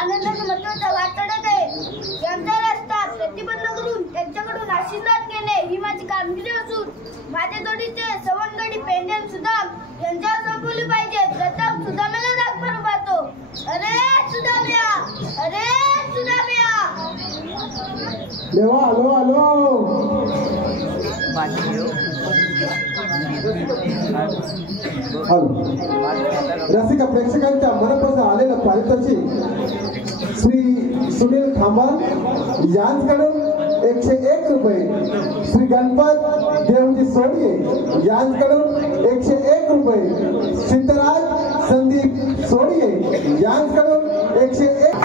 आनंदाच्या महत्वाचा वाटत आहे. यांचा रस्ता प्रतिबंध करून त्यांच्याकडून आशीर्वाद घेणे ही माझी कामगिरी असून माझ्या जोडीचे सवंगडी पेंडेल सुदाम यांच्यावर संपवली पाहिजे. प्रथम सुदामेला राग म्हणून पाहतो. अरे सुदाम्या, अरे सुदाम्या. देवा आलो आलो. रसिक प्रेक्षकांच्या मनपासून आलेलं पारितोषिक श्री सुनील खांबार यांच्याकडून 101 रुपये, श्री गणपत देवजी सोडिये यांच्याकडून 101 रुपये, सिद्धराज संदीप सोडिये यांच्याकडून 101.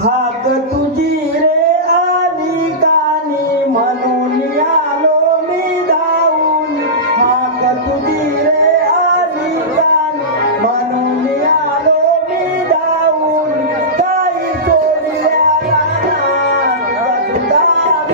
हाक तुझी रे आली कानी म्हणून आलो मी धावून. हाक तुझी रे आली कानी म्हणून आलो मी धावून. काही सोडल्या रानात सुदाम्या.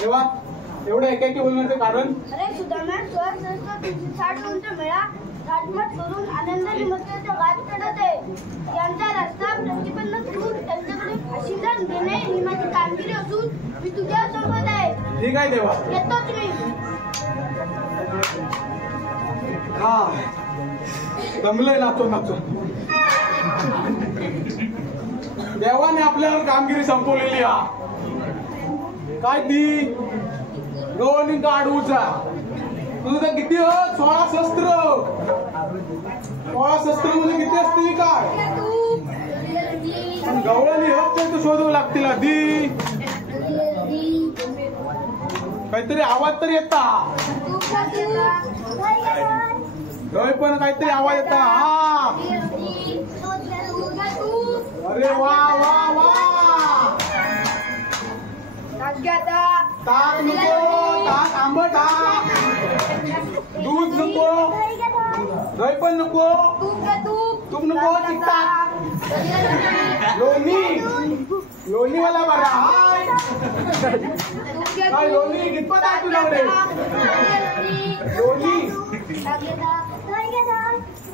देवा एवढं एकाकी बोलण्याचं कारण? अरे सुदाम्या, 60 उंच मेळा राजमठ करून आनंदाने मस्त्याचा वाद चढत आहे. यांचा रस्ता प्रतिबंध करून त्यांच्याकडे आशीर्वाद घेणे ही माझी कामगिरी असून मी तुझ्या सोबत आहे. ठीक आहे देवा, येतोच मी. हा दमलंय नाचून नाचून. देवाने आपल्यावर कामगिरी संपवलेली आहे. काय ती गवळणी काढूचा तुझं तर किती 16 शस्त्र. 16 शस्त्र म्हणजे किती असतील काय? गवळणी तू शोधू लागतील आधी. काहीतरी आवाज तरी येता. पण काहीतरी आवाज येता. हा, अरे वा वा वा. ताक नको, ताक आंबट हा. दूध नको, दही पण नको, तूप नको, तिखट. लोणीवाला बरा हाय. काय लोणी कितपत आहे तुझ्याकडे? लोणी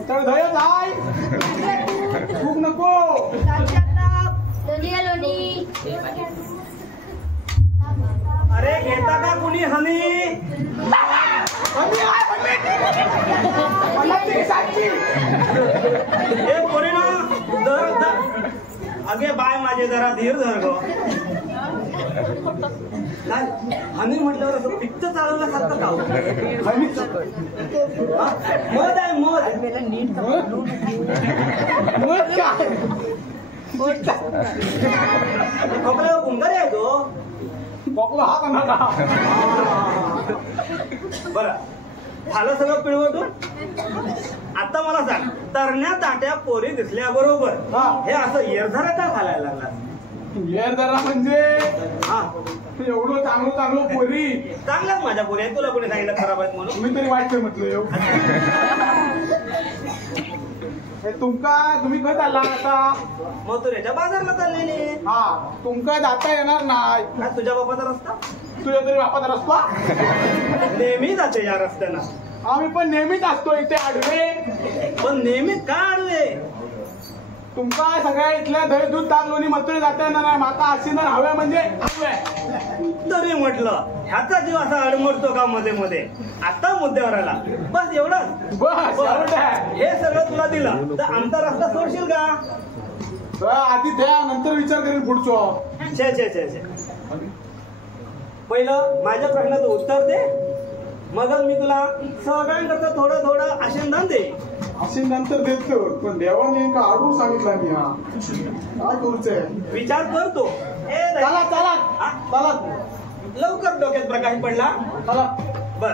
तर दह्याच आहे. तूप नको. अरे घेता का कुणी हनी? हे पोरी ना अगे बाय माझे जरा धीर धर गो. हनी म्हटल्यावर असं पित्त चालवल्यासारखं का? मध आहे मध. खोकल्यावर गुंगारी आहे तो. खोकला हा का नका? बरं झालं सगळं पिळवटून. आता मला सांग, तरण्या ताट्या पोरी दिसल्या बरोबर हे असं येरझारा का घालायला लागला? येरझारा म्हणजे हा एवढं चांगलं चांगलं पोरी. चांगल्याच माझ्या पोरी आहे. तुला कोणी सांगितलं खराब आहेत म्हणून? मी तरी वाईट म्हटलं एवढं. तुम्ही कधी आला आता? मथुरेच्या बाजारला चाललेली. हा तुमका जाता येणार नाही. काय तुझ्या बापाचा रस्ता? तुझ्या तरी बापाचा रस्ता नेहमी जाते या रस्त्यानं. आम्ही पण नेहमीच असतो इथे आडवे. पण नेहमीच का आडवे? तुमका सगळ्या इथल्या दही दूध ताक लोणी मथुरे जाता येणार नाही. माता आशीर्वाद हव्या म्हणजे हव्या. तरी म्हटलं ह्याचा जीव असा अडमडतो का मध्ये मध्ये? आता मुद्द्यावर आला. बस एवढंच. बस एवढं आहे. हे सगळं तुला दिलं तर आमचा रस्ता सोडशील का? आधी द्या नंतर विचार करेल पुढचं. छे छे छे छे. पहिलं माझ्या प्रश्नाचं उत्तर दे, मगच मी तुला सगळ्यांकरता थोडं थोडं आशीर्वाद दे. अशी नंतर देतो पण देवाने का आडून सांगितला मी. हा काय करूचे विचार करतो. चला चला चला लवकर डोक्यात प्रकाश पडला. चला बर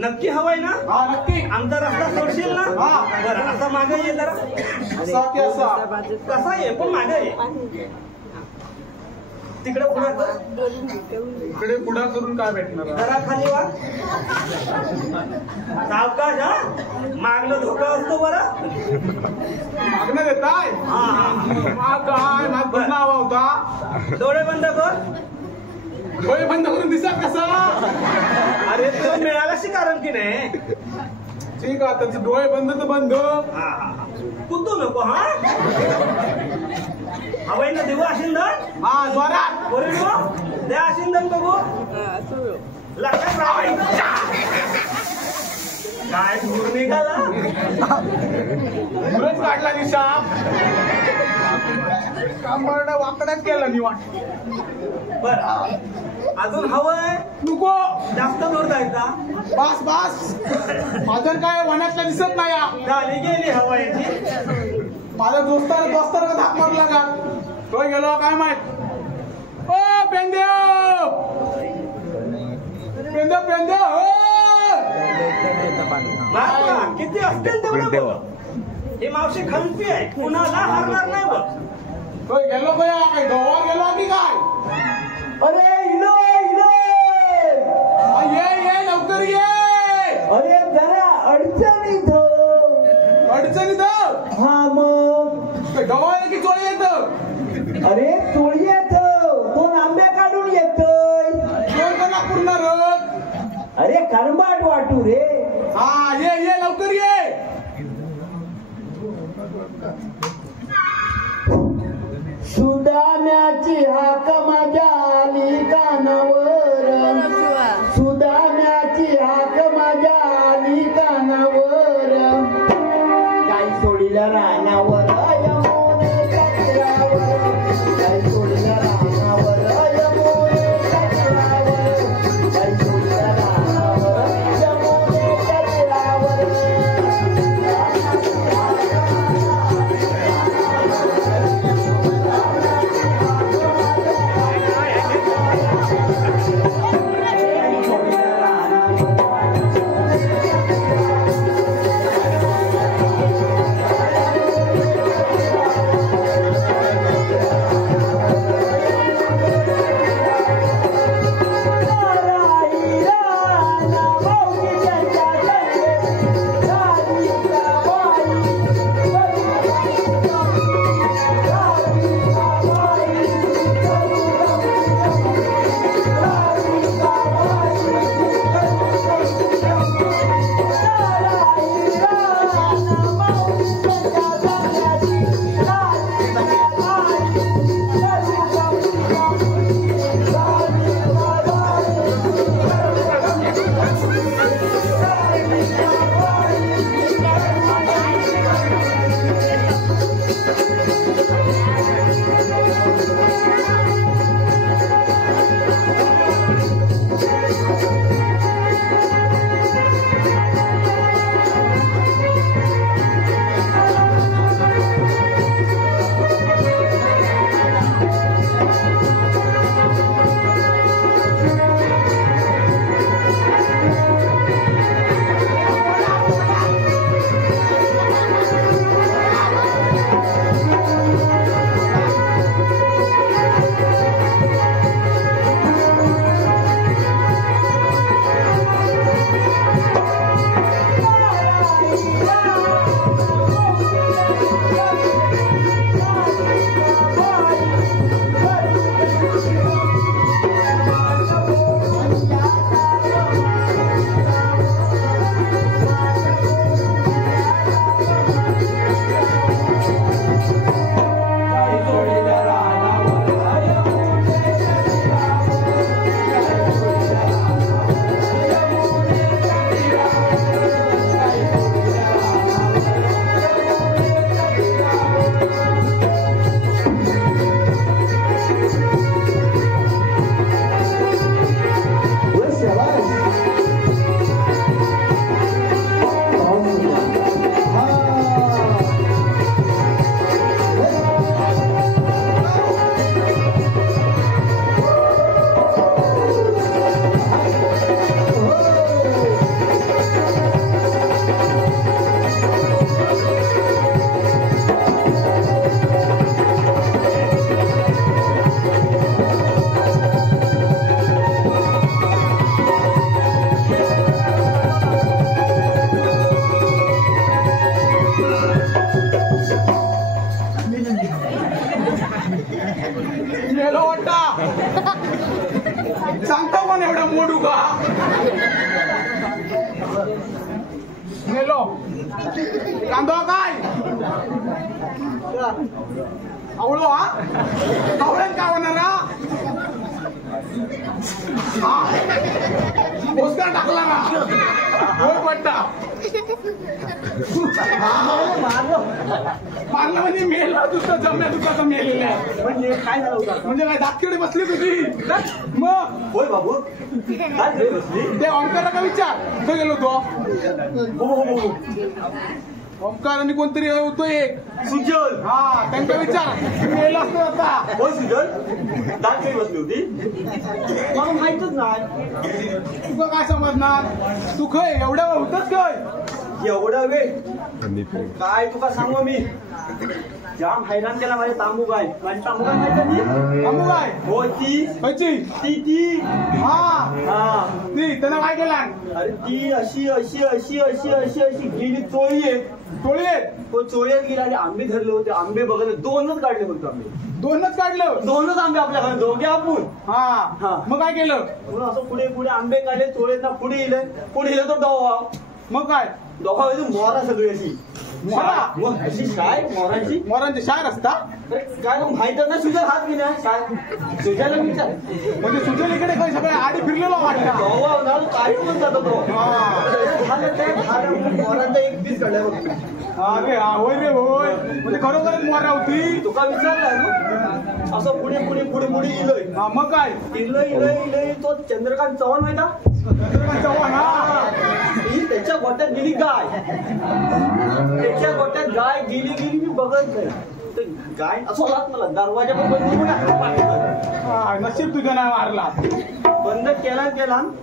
नक्की हवाय ना? हा नक्की. आमचा रस्ता सोडशील ना? हा. बरं असा मागे ये जरा. असा की असा? कसा ये पण मागे ये. तिकडे पुढे कर. इकडे पुढा करून काय भेटणार? जरा खाली वा. सावकाश हा. मागणं धोका असतो बरं. मागणं देताय? हा हा काय माझा हवा होता. डोळे बंद कर. डोळे बंद करून दिसा कसा? अरे तो मिळाल्याशी कारण की नाही. ठीक आहे त्याचे डोळे बंद तर बंद. हा हा कुदू नको हा. हवाई ना देऊ आशिंदन. हा द्वारात बोलू द्या आशिंदन बघू. लक्षात राहावं. काय धूर निघाला. धुरच काढला दिशा. कांबरडा वाकडाच केला मी वाट. बर अजून हवंय? नको जास्त दूर जायचा. बस बस. माझं काय वनातला दिसत नाही. झाली गेली हवायची. माझ्या दोस्ताला धाक मारला का? तो गेलो काय माहित. ओ पेंदेव पेंदेव पेंदेव हो. किती असतील तेवढं बघ. ही मावशी खंती आहे. कुणाला हारणार नाही बघ. तो गेलो काय गोवा गेलो की काय? अरे इलो इलो. ये लवकर ये. अरे जरा अडचणीत. अडचणीत? हा मग गवा की चोळी येत? अरे चोळी येत. दोन आंबे काढून येतोय. कोण का नागपूरणार? अरे करंबाट वाटू रे. हा ये लवकर ये. सुदाम्याची हाक माझ्या आली कानावर. सुदाम्याची हाक माझ्या आली कानावर. काय सोडीला रानावर यमुने कचऱ्यावर. काय सोडीला रानावर यमुने कचऱ्यावर. काय सोडीला रानावर यमुने कचऱ्यावर. कोण एवढा मोडू का मेलो कांदो काय आवळो हा आवळ्यात काय होणार पोस्टर टाकला ना होय पट्टा मारलं म्हणजे मेला दुसरा जमल्या दुसरा मेलेला आहे म्हणजे काय झालं होतं म्हणजे काय दाखवडी बसली तुझी मग होय बाबू काय घरी बसली ते ओंकारला का विचार कुठे गेलो तो हो ओंकार आणि कोणतरी होतो एक सुजल हा त्यांचा विचार मेला असतो आता होय सुजल दाट घरी बसली होती मला माहितच नाही तुला काय समजणार तू खय एवढ्या वेळ होतच काय एवढा वेळ काय तुका सांगू मी जाम हैराण केला माझ्या तांबू गाय माझी तांबू गाय माहिती थांबू काय हो ती खायची ती हा हा ती त्यानं काय केला अरे ती अशी अशी अशी अशी अशी अशी गेली चोळी आहे टोळी तो चोळ्यात गेला आणि आंबे धरले होते आंबे बघायला दोनच काढले होते आंबे दोनच काढलं दोनच आंबे आपल्याकडे दोघे आपण हा मग काय केलं म्हणून असं पुढे पुढे आंबे काढले चोळेत ना पुढे येलं तो डोवा मग काय डोवा म्हणजे मोरा सगळी अशी मोरा? मग अशी काय मोरांची मोरांचे शायर असता अरे काय मग माहित नाही सुजल हात घेण्या काय सुजाला विचार म्हणजे सुजल इकडे काही सगळे आडी फिरलेलो वाटतं डोवा ना काय पण जातो तो हा. झालं काय झालं मोरांचा एक पीस काढला बघ अरे हा होय रे होय म्हणजे खरोखरच मोरा होती तुका विचारला असं पुढे पुढे पुढे पुढे इलोय हा मग काय इलोय तो चंद्रकांत चव्हाण माहिता चंद्रकांत चव्हाण हा ही त्याच्या गोट्यात गेली गाय त्याच्या गोट्यात गाय गेली मी बघत नाही तर गाय असं लात मला दरवाजा पण बंद करून हा, नशीब तुझं नाही मारला बंद केला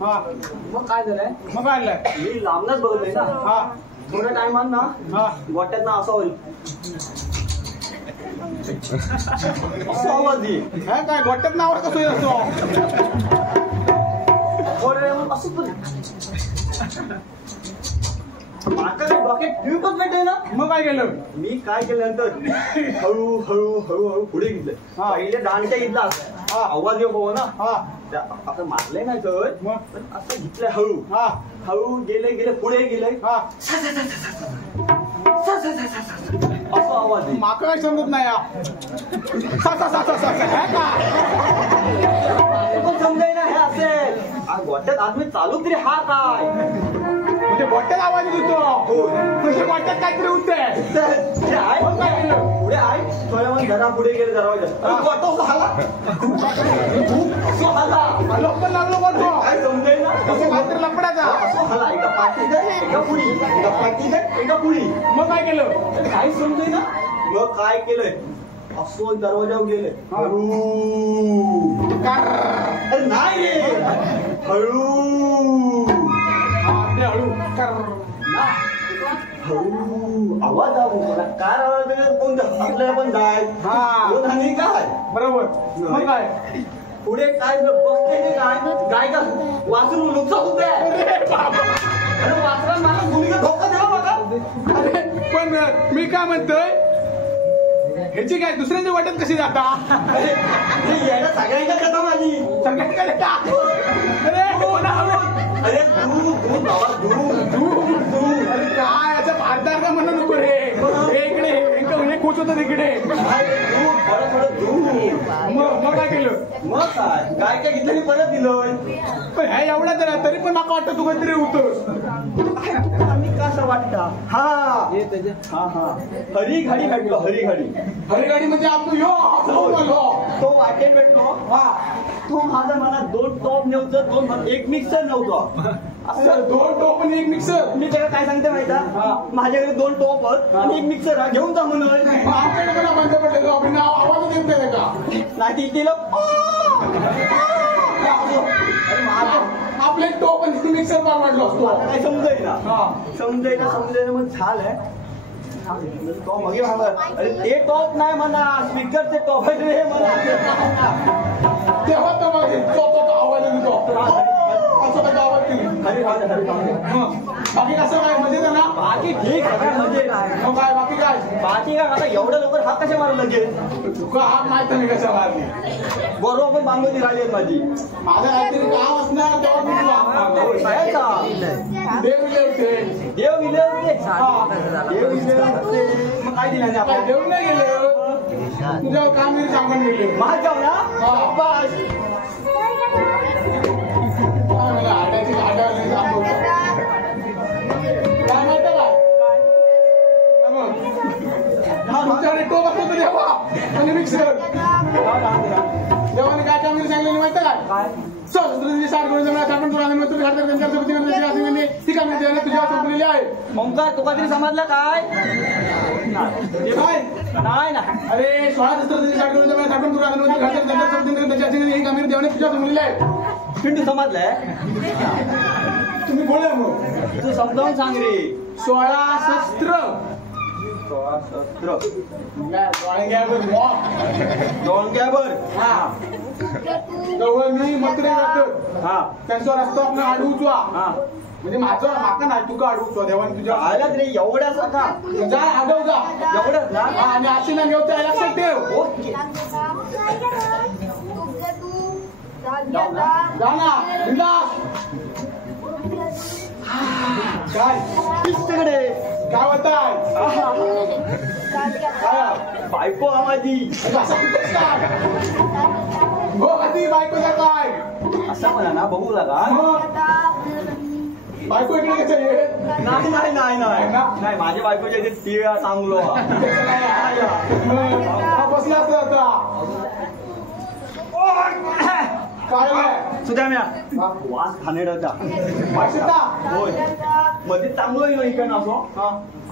हा मग काय झालंय मग काय आणलंय मी लांबनच बघत नाही ना हा थोड्या टायमात ना हा गोट्यात ना असं होईल असं आवाज येईल हे काय गोट्यात नावर कसं येत असतो थोड्या टायमात असं पण माका काही डोक्यात ठेवी पण भेटे ना मग काय केलं मी काय केल्यानंतर हळू पुढे घेतलं हा. पहिले दांडच्या घेतला हा. आवाज येऊ हो ना हा असं मारलंय नाही तर मग? पण असं घेतलंय हळू हा हळू गेले पुढे गेले हा असं आवाज येईल माका काय समजत नाही या सा सा सा सा सा सा. हे काय पण समजाय ना हे असेल गोट्यात आदमी चालू तरी हा काय म्हणजे गोट्यात आवाज येतो होय. म्हणजे गोट्यात काहीतरी होतंय जे आहे मग काय केलं पुढे आहे थोड्या वेळ घरा पुढे गेले दरवाजा गोटा हाला लोक पण लागलो करतो काय समजाय ना कसं काहीतरी लपडाचा असं हाला एका पाठीत एका पुढी एका पाठीत एका पुढी मग काय केलं काय समजाय ना मग काय केलंय असं दरवाजावर गेले हळू अरे नाही रे हळू हा ते हळू ना हळू आवाज मला काय आवाज कोण आपल्याला पण जाय हा. कोण आणि काय बरोबर मग काय पुढे काय बघते ते गाय का वासरू नुकसान होते अरे बाबा. अरे वासरा मला गुडघे धोका देवा बघा अरे पण मी काय म्हणतोय ह्याची काय दुसऱ्यांच्या वाट्यात कशी जाता अरे ही यायला सगळ्यांच्या कथा माझी सगळ्यांकडे का अरे कोणा हवं? अरे तू बाबा तू अरे काय याचा भारदार का म्हणू नको रे हे इकडे हे कोच होतं तिकडे थोडं दूर मग काय केलं मग काय काय घेतलं परत दिलं पण ह्या एवढा तरी पण मला वाटतं तू काहीतरी होतोस आम्ही कसं वाटतं हा हा हरिघाडी भेटलो हरिघाडी हरिगाडी म्हणजे आपण तो वाटेत भेटलो हा तो माझा मला 2 टॉप नव्हतं एक मिक्सर नव्हतं असं 2 टोप आणि 1 मिक्सर मी त्याला काय सांगते माहिती हा. माझ्याकडे 2 टॉप आणि 1 मिक्सर घेऊन जा म्हणून आमच्याकडे पण बंद पडले अभिनव आवाज येत नाही का नाही तिला आपले टोप आणि मिक्सर परवडलो असतो काय समजाय ना हा समजायला मग झालंय तो मग अरे ते टॉप नाही म्हणा स्पीकरचे टॉप आहे रे म्हणा तेव्हा तर मग तो आवाज येतो असं त्याचा आवाज केली बाकी कसं काय मजेत आहे ना बाकी ठीक आहे म्हणजे मग काय बाकी काय बाकी काय आता एवढ्या लवकर हात कसे मारले लगेच तुका हात माहित नाही कशा मारली बरोबर बांगोली राहिली माझी. माझं काहीतरी काम असणार तेव्हा मी देव इले होते. देव इले होते. देव इले होते. मग काय दिलं काय देऊ नाही गेले तुझ्या कामगिरी सांगून गेले. महागाव ना बस. आड्याची आड्यावरती सांगतो काय माहिती काय तुमच्याकडे टोप असतो तर देवा आणि मिक्सर देवाने काय कामगिरी सांगितली माहिती काय स्वातंत्र्याची 60 करून जमिनी आपण तुला आनंद घालतात त्यांच्या सोबतीने ती कामगिरी देवाने तुझ्या संपलेली आहे. मग काय तुका तरी समजलं काय नाही ना. अरे 16 शस्त्राची 60 करून जमिनी आपण तुला आनंद घालतात त्यांच्या सोबतीने त्यांच्या ही कामगिरी देवाने तुझ्या संपलेली आहे. पिंटू समजलंय तुम्ही बोला मग तू समजावून सांग रे. 16 शस्त्र 16 शस्त्र डोंग्यावर हा जवळ मी मत्रे जातो. हा त्यांचा रस्ता आपण अडवूचा हा म्हणजे माझं माका नाही तुका अडवूचा देवाने तुझ्या आलात रे एवढ्याचा का जा अडव जा एवढंच ना. हा आणि असे ना घेऊचा लक्षात ठेव. ओके जा ना बिंदास. काय तिकडे काय होताय काय बायको आवाजी असं कुठेच काय हो कधी बायकोचा काय असा म्हणा ना बघू लागा. बायको इकडे कसं ये नाही नाही नाही नाही नाही माझ्या बायकोच्या इथे तिळा चांगलो बसला आता काय सुद्या वास खानेडाचा वाशिता होय मध्ये चांगलो येईल इकडनं असो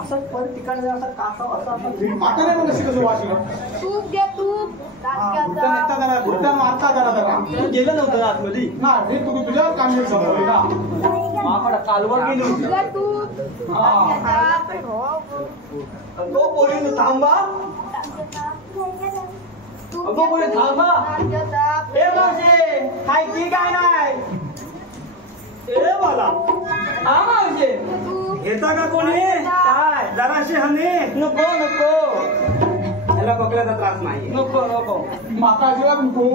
असं परत तिकडे असा कासा असा आता नाही मग कशी कसं वाशिला तूप घे तूप गुड्डा मारता जरा तू गेलं नव्हतं ना आतमध्ये नाही मी तू तुझ्यावर कामगिरी संपवली ना माकडा कालवर गेली होती तो बोली थांबा अगो बोले थांबा ए मावशे काय की काय नाही ए मला हा मावशे येता का कोणी काय जराशी हनी नको नको याला पकडायचा त्रास नाही नको नको माका अजिबात नको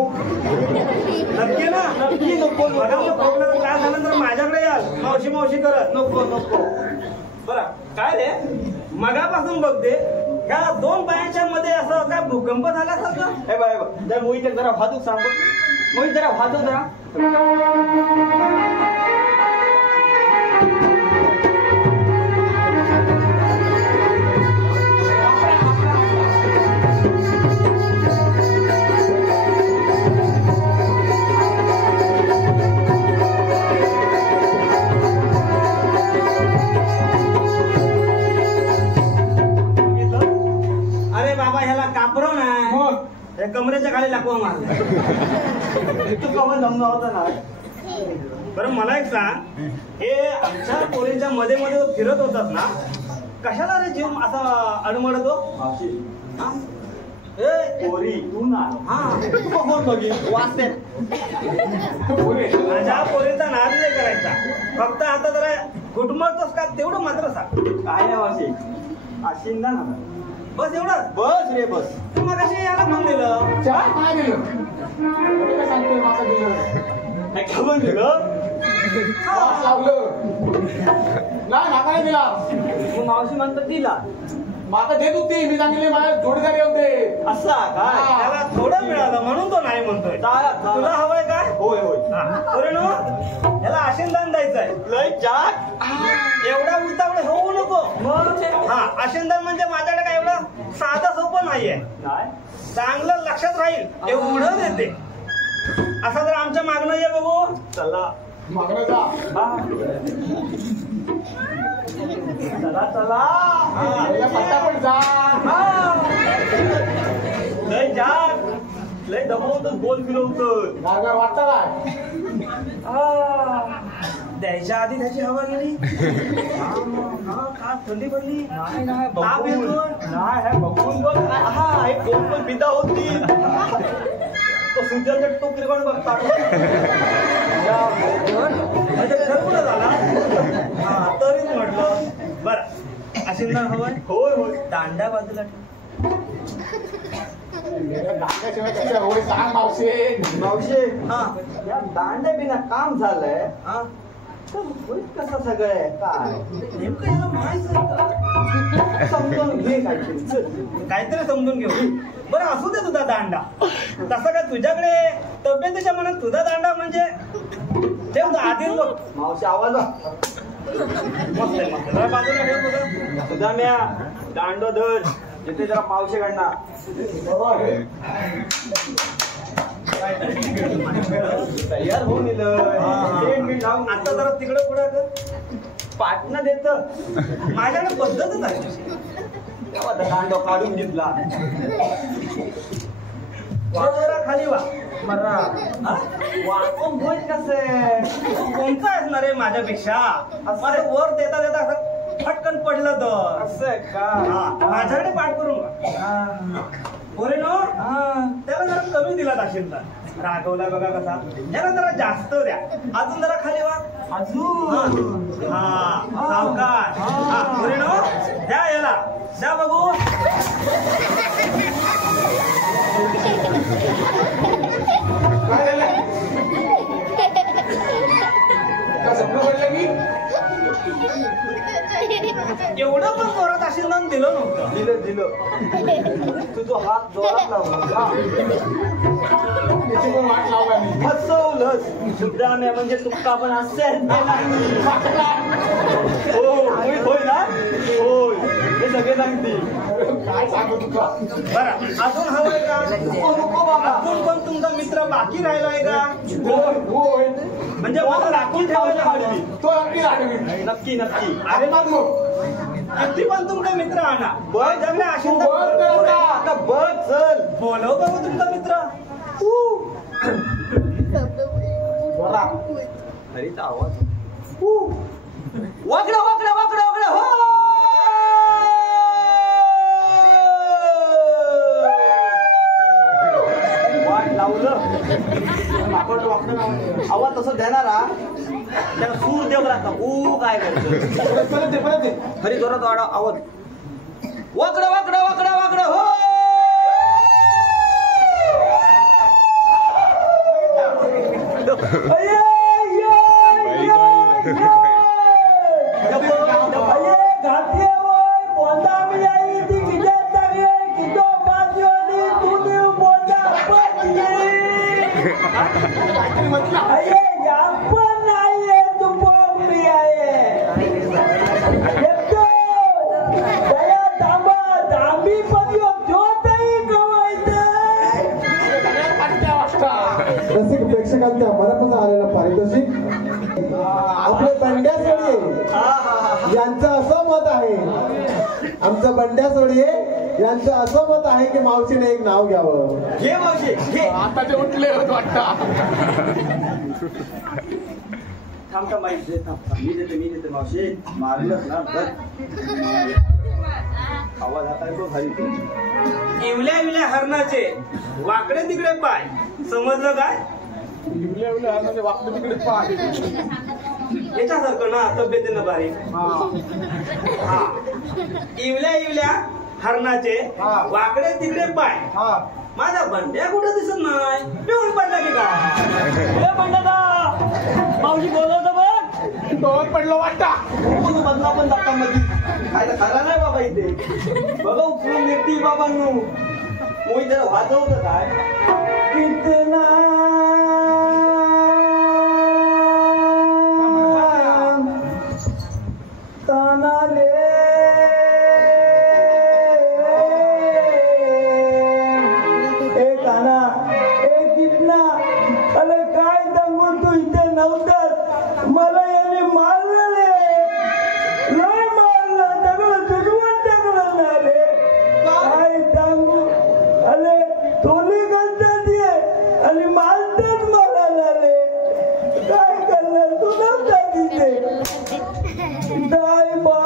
नक्की ना नक्की नको बघा नको पकडलं काय झालं तर माझ्याकडे याल मावशी मावशी करत नको नको बरं काय रे मगापासून बघते ह्या 2 बायांच्या मध्ये असं काय भूकंप झाल्यासारखं. हे बाय जरा मोहित जरा वाहतूक सांग मोहित जरा वाहतूक जरा कमरेच्या खाली लाकवा मारला तू कवा जमला होता ना. बरं मला एक सांग हे आमच्या पोरींच्या मध्ये मध्ये फिरत होतात ना कशाला रे जीव असा अडमडतो. ए पोरी तू ना हा तू कोण बघी वाचते माझ्या पोरीचा नाद नाही करायचा फक्त आता जरा घुटमळतोस का तेवढं मात्र सांग. काय नाही वाशी आशिंदा ना बस एवढंच. बस रे बस तू मग कशी याला फोन दिलं चहा काय दिलं काय सांगतोय माझं दिलं काय खबर दिलं वास लावलं नाही माका नाही दिला मग मावशी म्हणतात दिला माका देत होती मी सांगितले मला जोडीदार होते असा काय त्याला थोडं मिळालं म्हणून तो नाही म्हणतोय. तुला हवंय काय. होय होय नो याला आशिंदान द्यायचंय. लय जाक एवढा उतावळ होऊ नको. हा आशिंदान म्हणजे माझ्याकडे काय एवढं साधं सोपं नाहीये. नाही चांगलं लक्षात राहील एवढं देते. असं जर आमच्या मागणं ये बघू चला मागणं जा चला चला पटापट जा लय जाक लय दमवतच बोल फिरवतोय गार वाटतं द्यायच्या आधी त्याची हवा गेली. का थंडी पडली नाही ताप येतोय. नाही बघून बघ हा एक दोन पण बिदा होती तो सुजलच्या टोकरीकडे बघतात म्हणजे ठरवलं झाला. हा तरीच म्हटलं बरं आशिंदान हवंय. होय होय दांडा बाजूला ठेव. दांड्याशिवाय कशा होय सांग मावशे. मावशे हा या दांड्या बिना काम झालंय हा तर होईल कसं सगळं काय नेमकं याला माहित आहे समजून घे काहीतरी चल. काहीतरी समजून घेऊ. बरं असू दे तुझा दांडा. तसं काय तुझ्याकडे तब्येतीच्या मनात तुझा दांडा म्हणजे ठेव आधीच बघ. मावशी आवाज मस्त आहे मस्त. जरा बाजूला ठेव तुझं. सुद्धा म्या दांडो धर जिथे जरा मावशी काढणार तयार होऊन येलं. आता जरा तिकडे पुढे पाटणं देत माझ्याकडे पद्धतच आहे. तेव्हा दांडो काढून घेतला. जरा खाली वा. मरा वाकून भोज कसे कोणता असणार आहे माझ्यापेक्षा. मला वर देता देता असं फटकन पडलं तर असं का माझ्याकडे पाठ करून वा. बोरे नो त्याला जरा कमी दिला असेल तर. रागवला बघा कसा. याला जरा जास्त द्या. अजून जरा खाली वा. अजून हा सावकाश. हा बोरे नो द्या याला द्या बघू. काय झालं? का स्वप्न पडलं की एवढं पण जोरात आशीर्वाद दिलं नव्हतं. दिलं तुझा हात जोरात लावला त्याची पण वाट लावला मी. फसवलंच सुद्धा म्या म्हणजे तुका पण असेल होय ना होय हे सगळे सांगतील. काय सांगू तुका. बरं अजून हवंय का. अजून पण तुमचा मित्र बाकी राहिलाय का. होय होय म्हणजे मला राखून ठेवायला हवी. तो नक्की राहते. नक्की नक्की अरे मग किती पण तुमचा मित्र आणा. माझ्याकडे तू आशीर्वाद बघ तर भरपूर आहे. आता बघ चल बोलव बघू तुमचा मित्र. बरा हरीचा आवाज वाकडा वाकडा वाकडा वाकडा हो वाट लावलं आवाज तसं देणारा त्याला सूर देऊ लागला. काय करतो परत दे परत दे. हरी जोरात वाढा आवाज वाकडा वाकडा वाकडा वाकडा हो रसिक प्रेक्षकांच्या मनापासून आलेलं पारितोषिक आपले बंड्या सोडिये यांचं असं मत आहे. आमचं बंड्या सोडिये यांचं असं मत आहे की मावशीने एक नाव घ्यावं. घे मावशी घे. आता ते उठले होत वाटतं. थांबता माहिती दे थांब मी देते मावशी मारलंच ना आवाज आता तो घरी इवल्या इवल्या हरणाचे वाकडे तिकडे पाय. समजलं काय. इवल्या इवल्या म्हणजे वाकडे तिकडे पाय. याच्यासारखं ना तब्येतीनं बारीक. हा इवल्या इवल्या हरणाचे वाकडे तिकडे पाय. माझा बंड्या कुठं दिसत नाही. पिऊन पडला की काय. मावशी बोलवतो बघ तोवर पडलो वाटता. बदला पण जाता मध्ये काय तर खरा नाही बाबा इथे बघा उचलून निर्ती बाबांनो मोहित जरा वाजवतं काय कितना ताना रे ए ताना ए कितना अरे काय दंगू तू इथे नव्हतास. मला याने मारले लय मारलं टाकलं तुझवून टाकलं ना रे. काय सांगू अरे थोडी करतात ये आणि मारतात मला ना रे. काय करणार तू नव्हता तिथे. दाय बा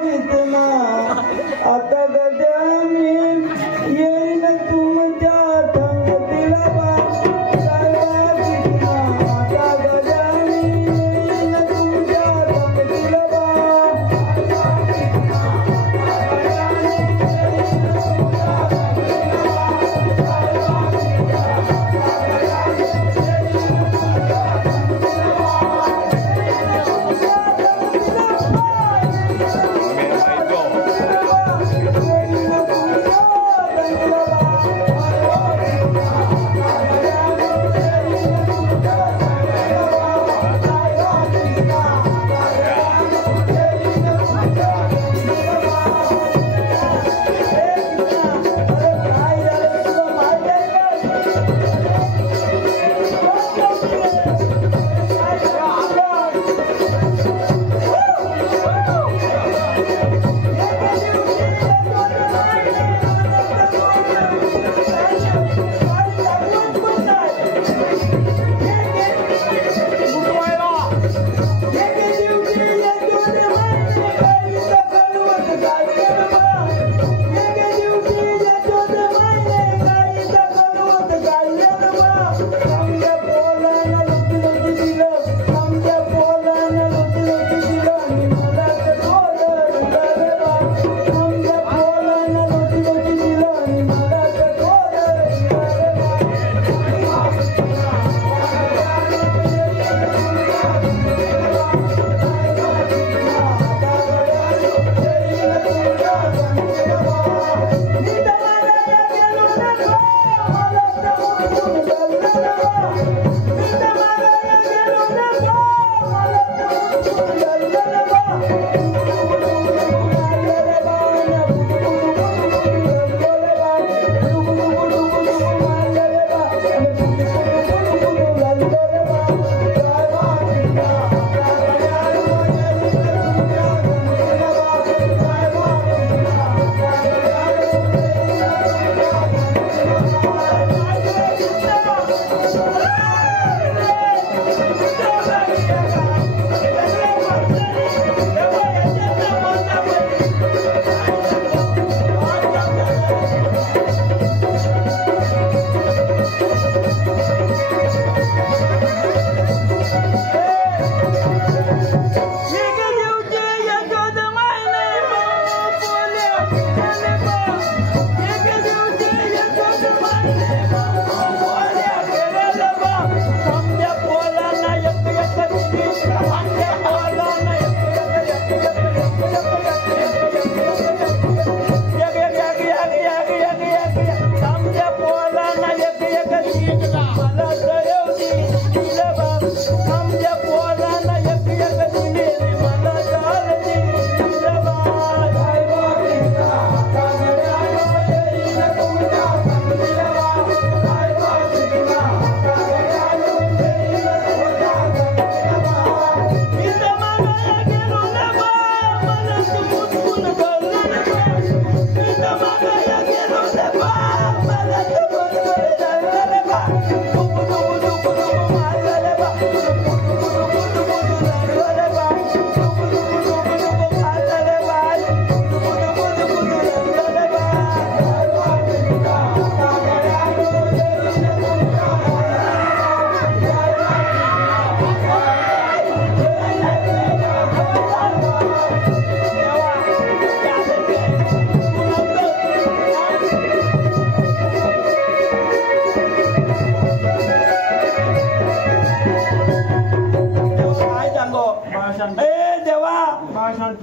कितना आता गड्या मी येईन तुमच्या ठंगतीला बा. दाय बा कितना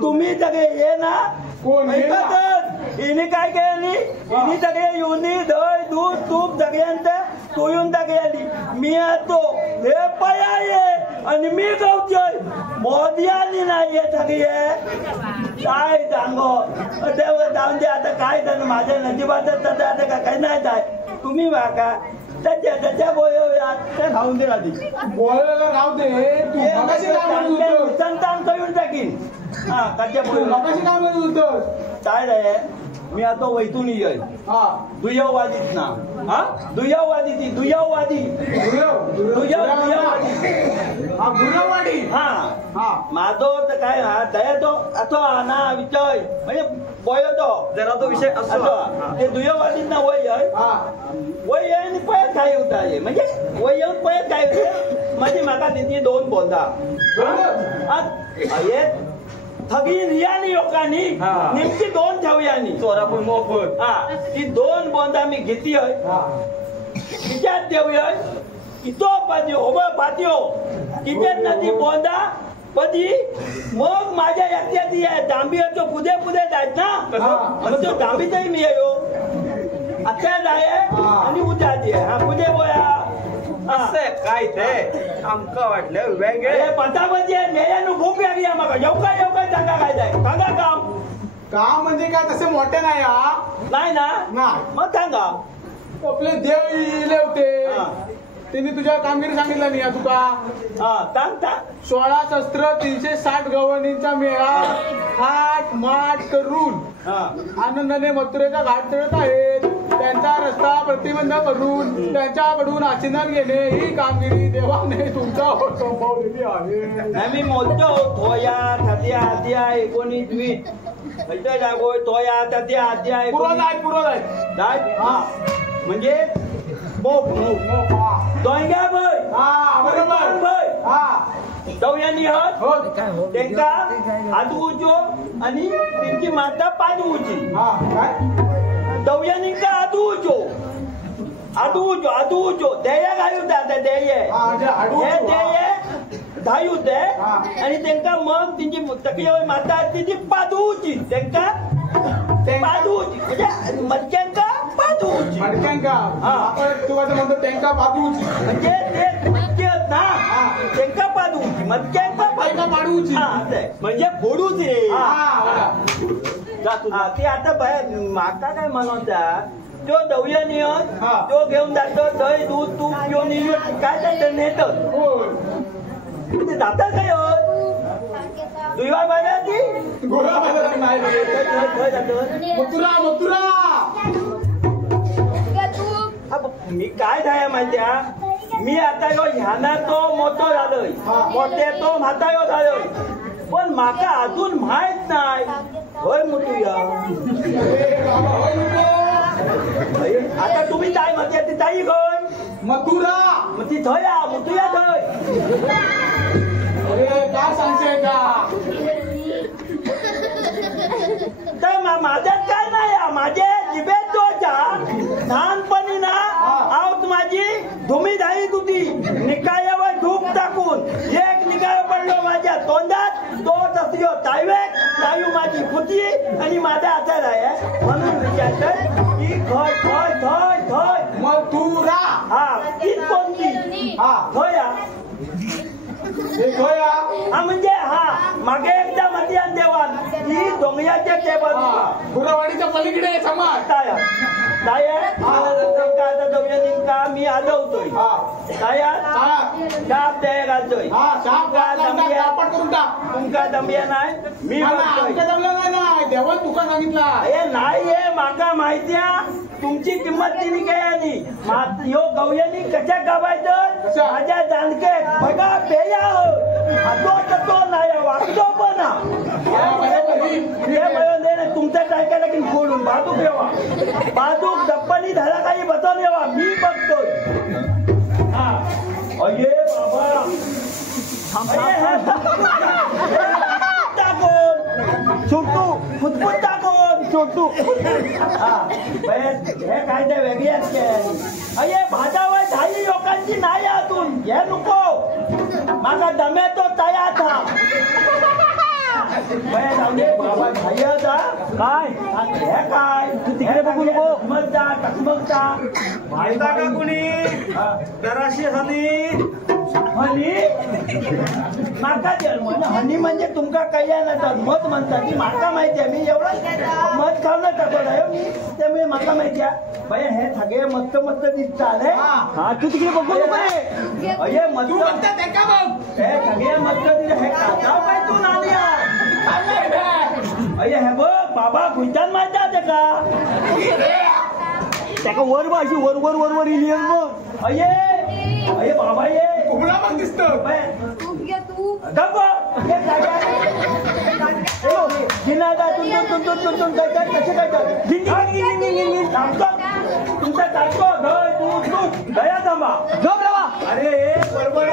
तुम्ही सगळे ये ना कोण ये ना? हिने काय केली हिने सगळे युनी दही दूध तूप सगळ्यांचं तोयून टाकली मी येतो हे पया ये आणि मी गावचोय मोदी आली नाही सगळे काय सांगो देव जाऊन दे आता काय झालं माझ्या नशिबातच आता काय नाही जाय तुम्ही वाका त्याच्या बोलूयात ते खाऊन दे आधी बोलायला राहू दे तू मगाशी काय म्हणत होतोस? संतान करून टाकीन हा कच्च्या तू मगाशी काय म्हणत होतोस? काय रे मी आता वैतून येय हा दुय्यववादीत ना हा दुय्यववादी ती दुय्यववादी हा गुरवाडी हा हा माझो तर काय हा दया तो असो ना विषय म्हणजे बोलतो जरा तो विषय असो ते दुय्यववादीत ना वय आहे हा वय आहे आणि पयत काय होता म्हणजे वय येऊन पयत काय होते म्हणजे म्हाका तिथे दोन बोंदा हे थगी रियानी लोकांनी नेमकी दोन ठेवयानी चोरापूर मोफत हा ती दोन बोंदा मी घेतली तिच्यात देऊया इतो पाद्यो होबा पाद्यो तिच्यात ना ती बोंदा पदी मग माझ्या एकट्याची दांबियाचो पुढे पुढे जायत ना मग तो दांबीतही मी येयो आता जाय आणि उद्या दे हा पुढे बोया काय ते आमका वाटलं वेगळे पंचामध्ये मेल्यानं भूक लागली आम्हाला येवका सांगा काय जाय सांगा काम म्हणजे काय तसे मोठे नाही हा नाही ना नाही मग सांगा आपले देव इले होते त्यांनी तुझ्या कामगिरी सांगितलं नाही तुका सांग 16 शस्त्र 360 गवळणींचा मेळा थाट माट करून आनंदाने मथुरेचा घाट चढत आहेत त्यांचा रस्ता प्रतिबंध करून त्यांच्याकडून आशीर्वाद घेणे ही कामगिरी देवाने तुमचा सोपवलेली आहे. मी मोजतो थोया थद्या आद्या 19 20 जागोय थोया थद्या आद्या पूर्व जाय म्हणजे मोक दोंग्या बय बरोबर बय दवयांनी हत त्यांका आदवूचो आणि त्यांची माता पादवूची दवयांनी का आदवूचो देया घालूता देय हे देय धायूते आणि त्यांका मग तिची तकली माता तिची पादवूची त्यांका पादवूची म्हणजे मटक्यांका पादू पादूची मडक्यांका आपण तू कसं म्हणतो त्यांका पादूची म्हणजे ते मटक्यात ना त्यांका पादूची मटक्यांका त्यांका पाडूची म्हणजे फोडूची हा. ते आता बाहेर माका काय म्हणता तो दवयन येत हा. तो घेऊन जातो दही दूध तूप घेऊन येऊन काय जातं नेतं होय. ते जाता काय होत दुवा बाहेर ती गोळा बाजारात नाही रे. खय जातं मथुरा मथुरा मी काय झालं माहित्या मी आता ह्याना तो मोठो झालोय मोठे तो म्हातारो झालोय पण माका अजून माहित नाही होय मुतुया आता तुम्ही काय म्हणते ती ताई गोय मथुरा मग ती थय मुतुया थय अरे काय सांगते का तर माझ्यात काय नाही माझे जिबेत जोच्या लहानपणी ना आवत माझी धुमी धाईत होती निकायावर धूप टाकून एक निकाय पडलो माझ्या तोंडात तो तसलो ताईवेक ताईव माझी फुटी आणि माझ्या हातात आहे म्हणून विचारतात की खय खय थय थय मथुरा हा ती कोणती हा थया हा म्हणजे हा मागे एकदा मध्यान देवान ही डोंगयाचे ते बाजूला गुरवाडीच्या पलीकडे समाज ताया ताया मी आलो होतोय ताया शाप द्याय घालतोय कापड करून टाक तुमका दमया नाही मी आमच्या जमलं नाही देवान तुका सांगितला हे नाही हे माका माहित्या तुमची किंमत तिने काय आली यो गवयनी कशा गावायचं माझ्या जाणके बघा पेया तो नाही वागतो पण तुमच्या टायकाला की बोलून बाजूक येवा बाजूक दप्पनी धरा काही बसवून येवा मी बघतोय हा अये बाबा टाकून छोटू फुटफुट टाकून छोटू हे काय ते वेगळी अये भाजावर झाली लोकांची नाही अजून हे नको माझा दमे तो तयार था बाबा झायचा काय हे काय तू तिकडे बघू नको मगता टकमगता माहिता का कुणी जराशी हनी हनी माका हनी म्हणजे तुमका कळल्या मत म्हणता की माका माहिती आहे मी एवढं मत खाऊन टाकत आहे मी त्यामुळे माका माहिती आहे भैया हे सगळे मस्त मस्त दिसतात हा तू तिकडे बघू नको अये मत हे सगळे मस्त दिले हे काचाव काय तू नाली अये हे बघ बाबा खुयतान माहिती आहे त्याका वर अशी वर वर वर वर इली मग अये अये बाबा ये कुबडा पण दिसतो तुमचा टाकतो दया थांबा अरे बरोबर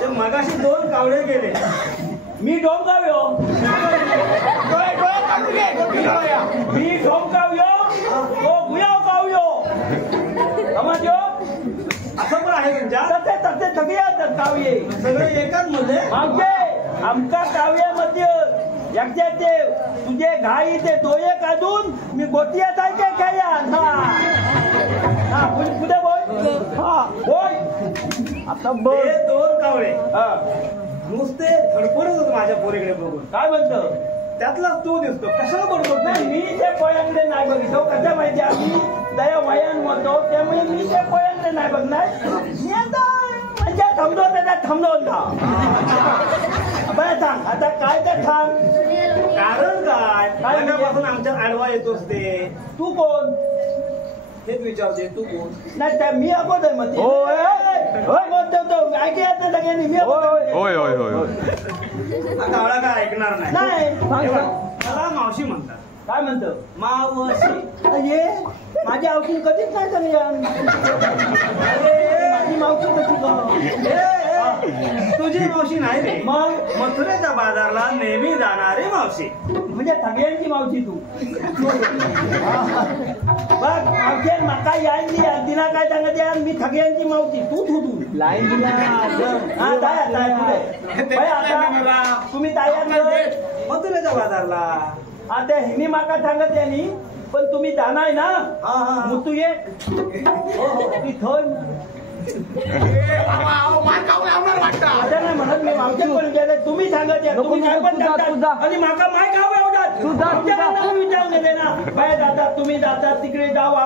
ते मगाशी 2 कावळे गेले मी डोंगाव्यो मी डोंगाव्यो तो गुयाव काव्यो समजयो असं पण आहे तुमच्या तसे तसे सगळे काव्ये सगळे एकाच मध्ये आमका काव्यामध्ये एकट्याचे तुझे घाई ते डोळे काढून मी गोटिया जायचे खेळ्या हा पुढे बोल हा बोल आता बोल 2 कावळे नुसते धडपडत होत माझ्या पोरीकडे बघून काय म्हणतो त्यातलाच तू दिसतो कशाला बडबड नाही मी ते पोळ्यांकडे नाही बघितो कसं माहिती आम्ही दया वयान म्हणतो त्यामुळे मी ते पोळ्यांकडे नाही बघणार मी आता म्हणजे थांबलो त्याला थांबवून बरं सांग आता काय ते थांब कारण काय पहिल्यापासून आमच्या आडवा येतोस ते तू कोण हेच विचारते तू कोण नाही त्या मी अगोदर मध्ये ऐकायचं सगळ्यांनी मी होय होय होय हा कावळा काय ऐकणार नाही मला मावशी म्हणतात काय म्हणतो मावशी अरे माझी औषध कधीच नाही झाली माझी मावशी कशी तुझी मावशी नाही रे मग मथुरेच्या बाजारला नेहमी जाणारी मावशी म्हणजे सगळ्यांची मावशी तू बघ मावशी माका यायन दिना काय सांगत यार मी सगळ्यांची मावशी तू लाईन दिला तुम्ही तयार मथुरेच्या बाजारला आता हिनी माका सांगत यांनी पण तुम्ही जाणार ना हा. मग तू ये तिथं आता नाही म्हणत मी मागच्या पण गेले तुम्ही सांगत या तुम्ही काय पण सांगता आणि माका माय गाव एवढा विचारून गेले ना बाय दादा तुम्ही जाता तिकडे जावा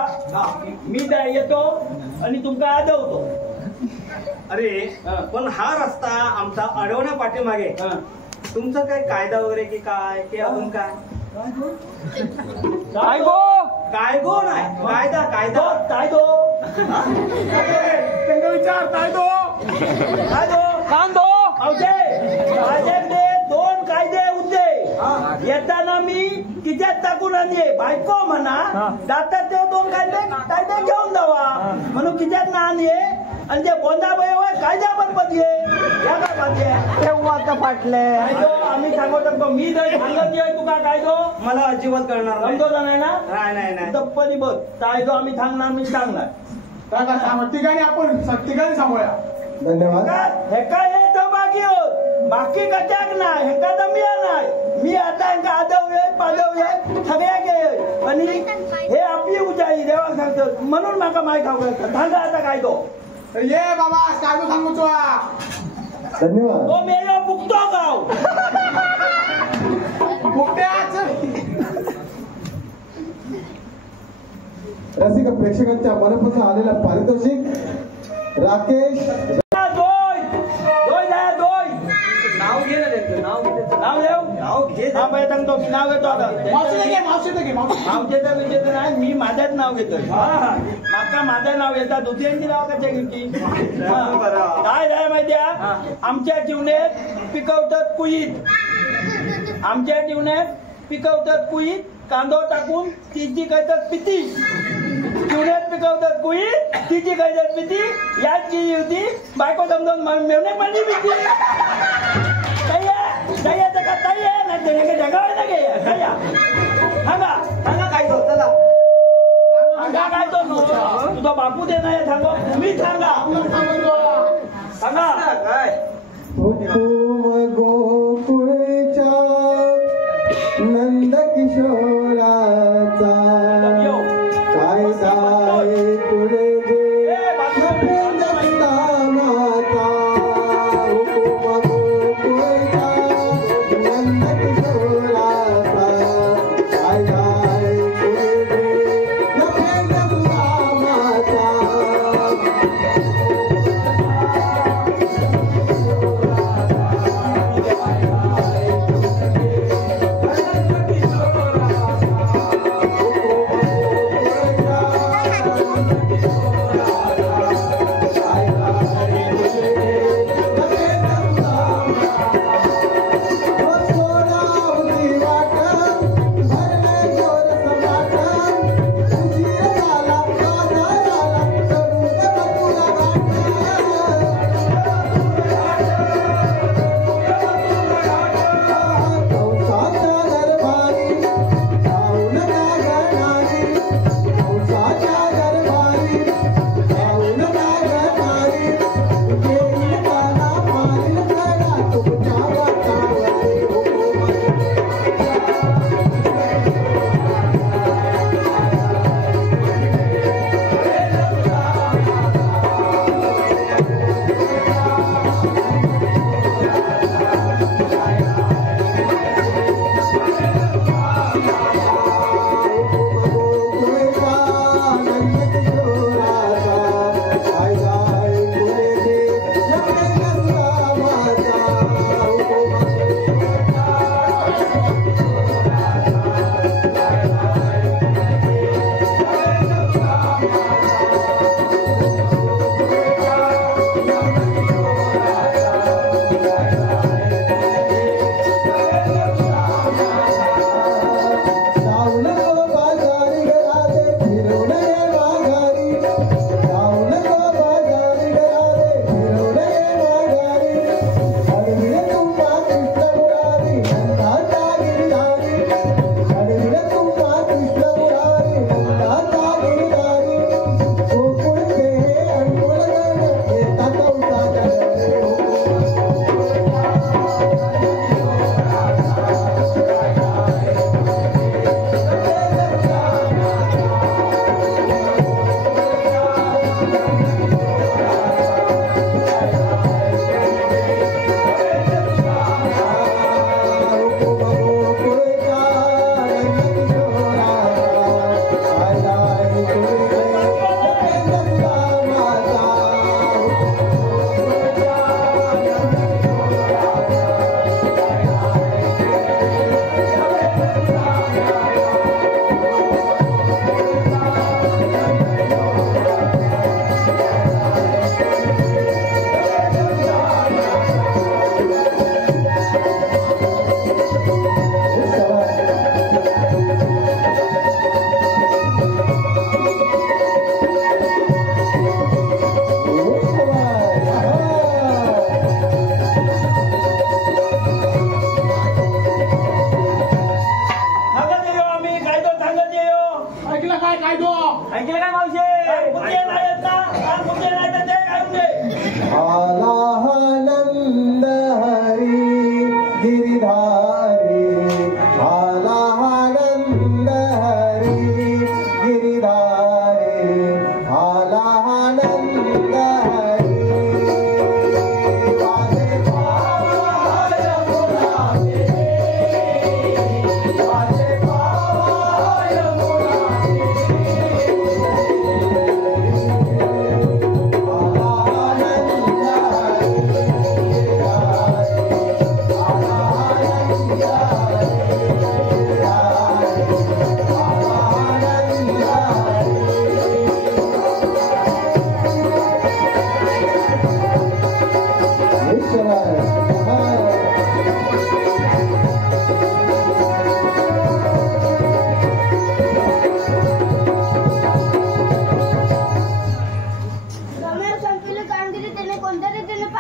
मी येतो आणि तुमका आदवतो. अरे पण हा रस्ता आमचा अडवण्या पाठीमागे तुमचा काय कायदा वगैरे की काय की अजून काय काय गो कायदो नाही कायदा कायदा कायदो त्यांना विचार कायदो कांदो माझ्याकडे 2 कायदे होते येताना मी तिच्यात टाकून आणले बायको म्हणा जातात ते 2 कायदे घेऊन जावा म्हणून तिच्यात ना आणले आणि ते बोंदाबाई कायद्या पण पाहिजे या काय पाहिजे तेव्हा आता फाटले आम्ही सांगतो मी जर सांगत आहे तुका कायदो मला अजिबात करणार नाही. समजवला नाही ना नाही तप्पनी बघ कायदो आम्ही सांगणार ठिकाणी आपण ठिकाणी सांगूया. धन्यवाद. हे काय हे तर बाकी कशाक नाही हे का दमिया नाही मी आता आदव आहे पादव आहे सगळ्या गे आणि हे आपली उजाई देवा सांगतो म्हणून माका माय खाऊ सांगा आता कायदो ये बाबा कायदो सांगूचो. धन्यवाद. तो मेलो फुकतो गाव रसिक प्रेक्षकांच्या मनपसंत आलेला पारितोषिक राकेश नाव घे ना त्यांचं नाव घे सांगतो मी नाव घेतो आता मावशी विजेतं नाही मी माझ्याच नाव घेतोय माका माझं नाव येतात दुसऱ्यांची नाव कशा घेतली काय झालं माहितीया आमच्या जीवनात पिकवतात कुईत आमच्या जीवनात पिकवतात कुईत कांदो टाकून तिची कहतात पिती जीवनात पिकवतात कुईत तिची कहतात पिती याच जी होती बायको समजून मेवणे पडली पिती तुझा बापू दे नाही सांगा तुम्ही सांगा काय हुकुम गोकुळच्या नंद किशोराचा कायदा पुढे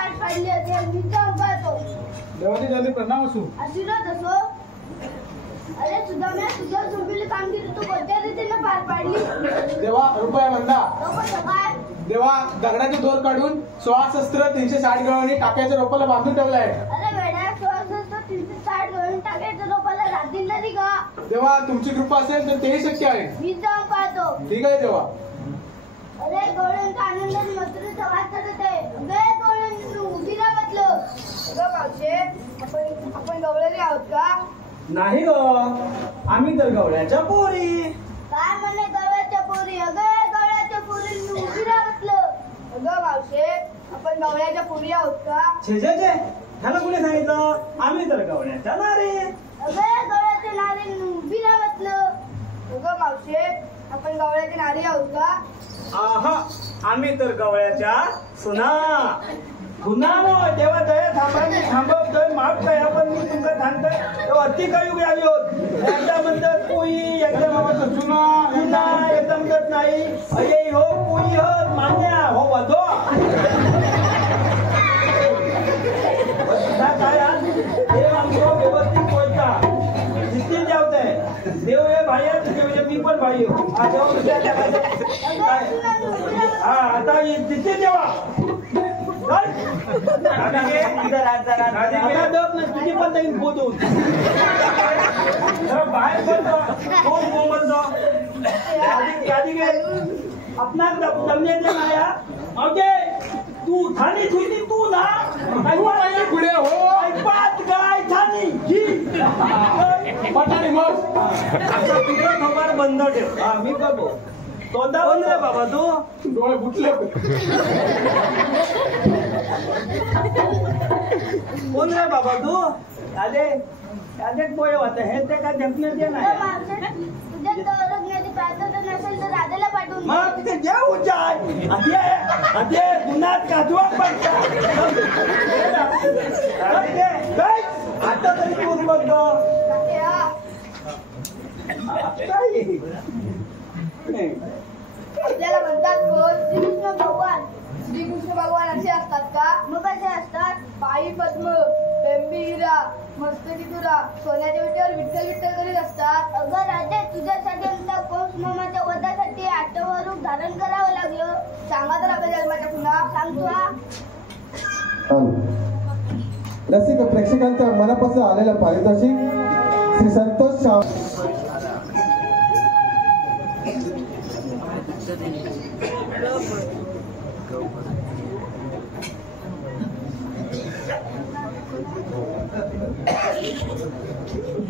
पार पाडली असेल मी जाऊन पाहतो. देवाची जल्दी प्रणाम असू. आशीर्वाद असो. अरे सुदाम्या, तुझ्या झोपलेली कामगिरी तू कोणत्या रीतीने पार पाडली? देवा रुपया बंदा. काय? देवा दगडाचे दोर काढून 16 शस्त्र 360 गवळणी टाक्याच्या रोपाला बांधून ठेवलाय. अरे वेड्या, 360 गवळणी टाक्याच्या रोपाला राहतील नाही का? देवा तुमची कृपा असेल तर तेही शक्य आहे. मी जाऊन पाहतो. ठीक आहे देवा. अरे गवळ्यांचा आनंदाने मथुरेचा वाद चढत आहे. अरे गवळ्यांनी उभी राहतलं. अगं मावशे, आपण गवळणी आहोत का? नाही ग, आम्ही तर गवळ्याच्या पोरी. काय म्हणे गवळ्याच्या पोरी? अगं गवळ्याच्या पोरींनी उभी राहतलं. अगं मावशे, आपण गवळ्याच्या पोरी आहोत का? छे छे छे, ह्याला कुणी सांगितलं? आम्ही तर गवळ्याच्या नारी. अगं गवळ्याच्या नारींनी उभी राहतलं. अगं मावशे, आपण गवळ्याच्या नारी आहोत का? आहा, आम्ही तर गवळ्याच्या सुना. पुन्हा मग तेव्हा दया थांबायची थांबवतोय माफ करा पण मी तुमचं सांगतोय तेव्हा अति कळयुग आली होत. एकदा म्हणतात पोई, एकदा म्हणतात चुना, एकदा म्हणतात नाही अये हो पोई हो मान्या हो वधो. काय देव आमचं व्यवस्थित पोहोचता जिथे जेवताय देव हे भाई आहे तुझे म्हणजे मी पण भाई हो. हा आता तिथे जेवा तुझी पण जाईन पोचवून बाहेर कोण बोलतो आपणाक जमण्याच्या माया म्हणजे तू ठाणे तुझी तू ना पुढे हो पाच गाय ठाणे पटाने मग तुझं खबर बंद ठेव. हा मी बघू तोंडा कोण रे बाबा तू? डोळे फुटले. कोण रे बाबा तू? त्याच्यात पोहे होते हे ते काय झेपण्याचे अगं नाही. मावशे, तुझ्या दौलतण्याची प्रार्थना नसेल तर राजाला पाठवून दे. मग ते जेव जाय अదే गुन्ह्यात काजवा पडता आता तरी तूच बघतो आपल्याला म्हणतात कोण? श्रीकृष्ण भगवान. श्रीकृष्ण भगवान असे असतात का? मग कसे असतात? पायी पद्म, बेंबी हिरा, मस्तकी तुरा, सोन्याच्या विटेवर विठ्ठल विठ्ठल करीत असतात. अगं राजे, तुझ्यासाठी आमच्या कंस मामाच्या वधासाठी 8वं रूप धारण करावं लागलं. सांगा तर आपल्या जन्माच्या पुन्हा सांगतो हा. रसिक प्रेक्षकांच्या मनापासून आलेलं पारितोषिक श्री संतोष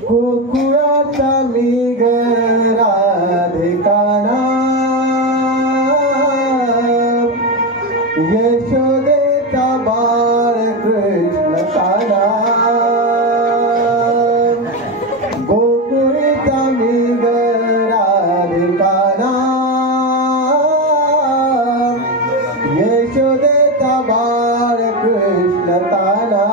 गोकुळाचा मी राधिकाना यशोदेचा बाळ कृष्ण काना गोकुळीचा मी राधिकाना यशोदेचा बाळ कृष्ण काना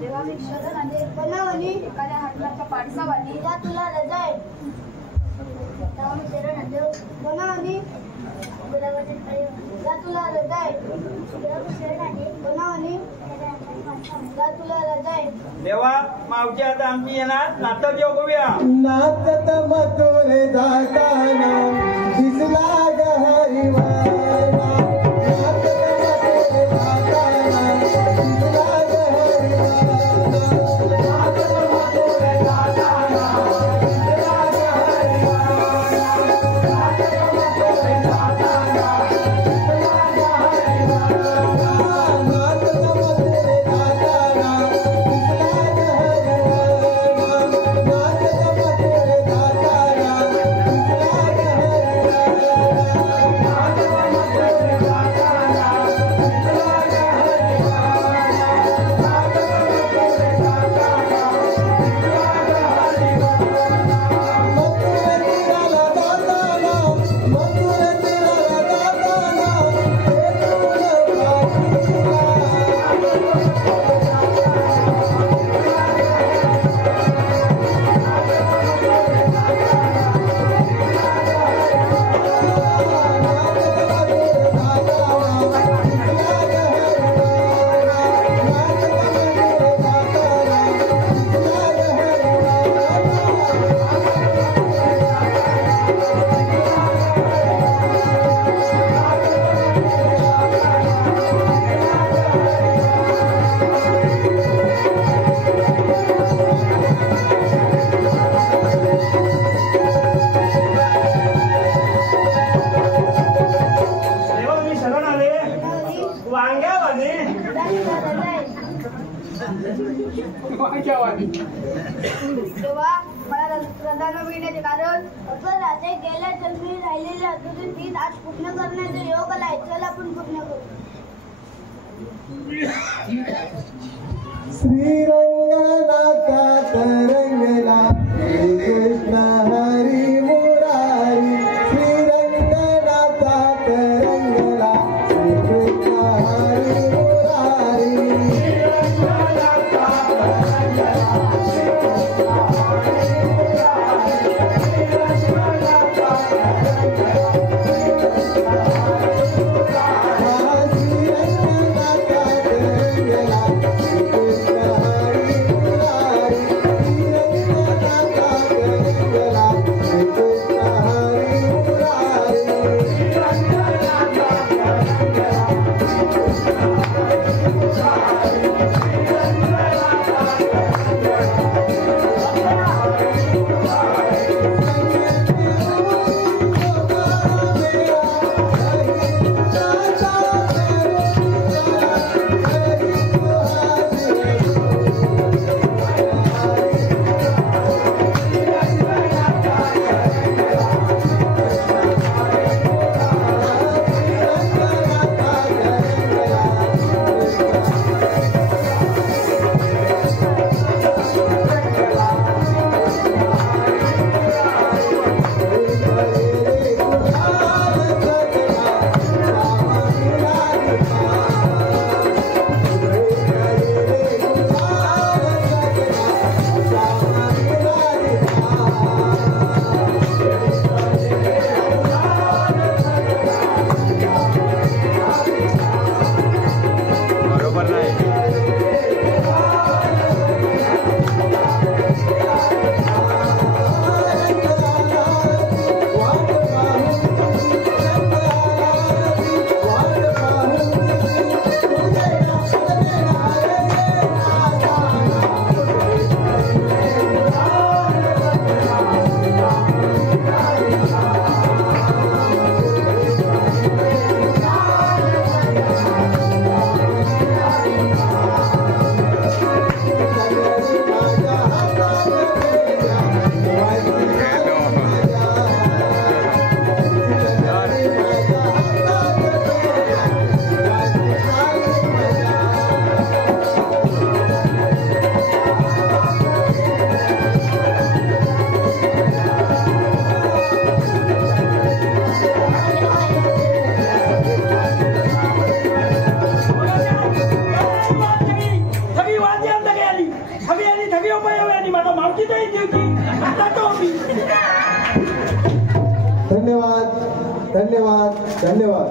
जेव्हा मी शरण आले बनावणी एखाद्या हातलाच्या पाडसावानी त्या तुला रजा आहे. तेव्हा मी शरण आले बनावणी गुलाबाचे फळे त्या तुला रजा आहे. तेव्हा मी शरण आले बनावणी त्या तुला रजा आहे. देवा मावची आता आमची येणार नाटक येऊ बघूया. नाचत मथुरे जाताना दिसला ग हरिवाला. नाचत मथुरे जाताना दिसला ग हरिवाला. नाचत मथुरे जाताना दिसला ग हरिवाला. नाचत मथुरे जाताना दिसला ग हरिवाला. नाचत मथुरे जाताना दिसला ग हरिवाला. नाचत मथुरे जाताना दिसला ग तेव्हा मला रंगानं मिळण्याचे कारण असं राजे गेल्या जन्मी राहिलेले अजून 3 आज पूर्ण करण्याचे योग आलाय. चला आपण पूर्ण करू. श्रीरंगनाथा तरंगला कृष्ण हरी मुरारी. श्रीरंगनाथा तरंगला कृष्ण हरी मुरारी. श्रीरंगनाथा धन्यवाद.